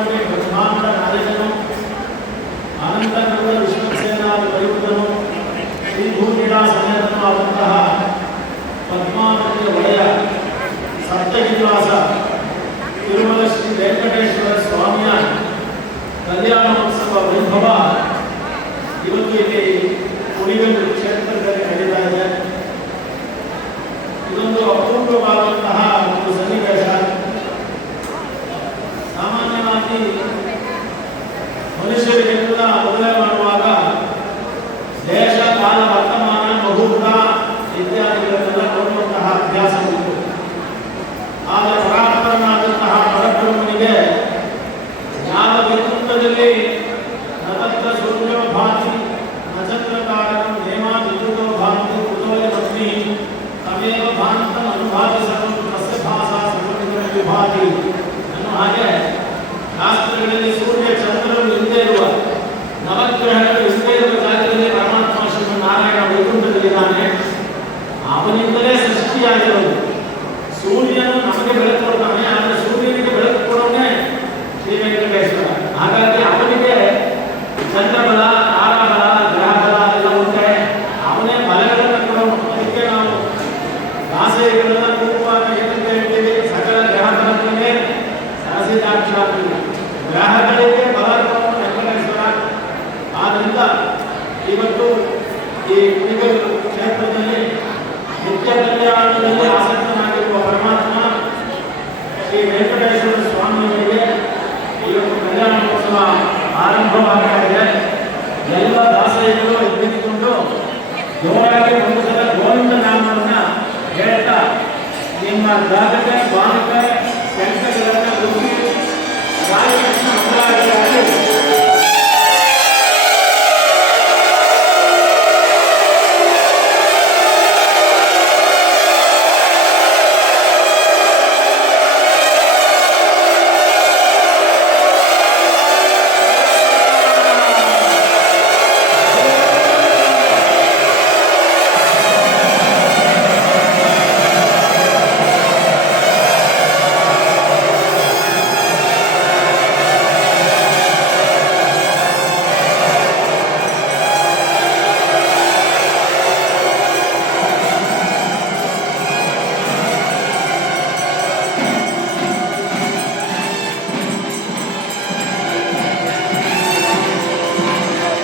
ಕೋಟಿ ಬ್ರಹ್ಮಾಂಡ ನಾಯಕನು ಅನಂತಕೃತ ವಿಶ್ವಸೇನಾದಿ ವೈದ್ಯನು ಶ್ರೀ ಭೂಮಿಲಾ ಸಮೇತನು ಆದಂತಹ ಪದ್ಮಾವತಿಯ ಒಡೆಯ ಸಪ್ತಗಿರಿವಾಸ ತಿರುಮಲ ಶ್ರೀ ವೆಂಕಟೇಶ್ವರ ಸ್ವಾಮಿಯ ಕಲ್ಯಾಣೋತ್ಸವ ವೈಭವ ಇವತ್ತು ಇಲ್ಲಿ ಕುಣಿಗಲ್ ಕ್ಷೇತ್ರದಲ್ಲಿ ನಡೀತಾ ಇದೆ. ಇದೊಂದು ಅಪೂರ್ವವಾದಂತಹ ಒಂದು ಸನ್ನಿವೇಶ. ಸಾಮಾನ್ಯವಾಗಿ ಮನುಷ್ಯರಿಗೆಲ್ಲ ಮದುವೆ ಮಾಡುವಾಗ ದೇಶ ಕಾಲ ವರ್ತಮಾನ ಮುಹೂರ್ತ ಇತ್ಯಾದಿಗಳನ್ನೆಲ್ಲ ನೋಡುವಂತಹ ಅಭ್ಯಾಸ ಉಂಟು. ಆದರೆ ಪರಾತ್ಪರನಾದಂತಹ ಪರಬ್ರಹ್ಮನಿಗೆ ಯಾವ ವಿಕೃತದಲ್ಲಿ ನತತ್ರ ಸೂರ್ಯೋ ಭಾತಿ ನಕ್ಷತ್ರಕಾರಕಂ ನೇಮಾದಿತೋ ಭಾತಿ ಕುತೋಯ ಪತ್ನಿ ತಮೇವ ಭಾಂತಂ ಅನುಭಾತಿ ಸರ್ವಂ ತಸ್ಯ ಭಾಸಾ ಸರ್ವಮಿದಂ ವಿಭಾತಿ ಅನ್ನೋ ಹಾಗೆ ಶಾಸ್ತ್ರಗಳಲ್ಲಿ ಸೂರ್ಯ ಚಂದ್ರರು ಹಿಂದೆ ಇರುವ ನವಗ್ರಹಗಳು ಹಿಂದೆ ಇರುವ ಜಾಗದಲ್ಲಿ ಪರಮಾತ್ಮ ಶ್ರೀಮನ್ನಾರಾಯಣ ವೈಕುಂಠದಲ್ಲಿದ್ದಾನೆ. ಅವನಿಂದಲೇ ಸೃಷ್ಟಿಯಾಗಿರೋದು. ಸೂರ್ಯನು ನಮಗೆ ಬೆಳಕು ಕೊಡ್ತಾನೆ, ಆದರೆ ಸೂರ್ಯನಿಗೆ ಬೆಳಕು ಕೊಡೋನೇ ಶ್ರೀ ವೆಂಕಟೇಶ್ವರ. ಹಾಗಾಗಿ ಅವನಿಗೆ ಚಂದ್ರಬಲ, ತಾರಾಬಲ, ಗ್ರಹಬಲ ಎಲ್ಲ ಉಂಟೆ. ಅವನೇ ಬಲಗಳನ್ನು ಕೊಡೋನು. ಅದಕ್ಕೆ ನಾವು ದಾಸೆಗಳನ್ನ ಕೂಗುವಾಗ ಏನಂತ ಹೇಳ್ತೀವಿ? ಸಕಲ ಗ್ರಹಗಳಿಗೆ ಸಹಸಿದಾಕ್ಷಾಗ್ನಿ, ಗ್ರಹಗಳಿಗೆ ಬಲ ಕೊಡೋನು ವೆಂಕಟೇಶ್ವರ. ಆದ್ದರಿಂದ ಇವತ್ತು ಈ ಕುಣಿಗಲ್ ಕ್ಷೇತ್ರದಲ್ಲಿ ನಿತ್ಯ ಕಲ್ಯಾಣದಲ್ಲಿ ಆಸಕ್ತನಾಗಿರುವ ಪರಮಾತ್ಮ ಶ್ರೀ ವೆಂಕಟೇಶ್ವರ ಸ್ವಾಮಿಯವರಿಗೆ ಇವತ್ತು ಕಲ್ಯಾಣೋತ್ಸವ ಆರಂಭವಾಗ್ತಾ ಇದೆ. ಎಲ್ಲ ದಾಸರಿಗಳು ಎದ್ದುಕೊಂಡು ಜೋರಾಗಿ ಒಂದು ಸಲ ಗೋವಿಂದ ನಾಮವನ್ನ ಹೇಳ್ತಾ ನಿಮ್ಮ ಜಾಗಕ್ಕೆ ಬಾಣಕ ಶಂಕಗಳನ್ನು ರುಚಿ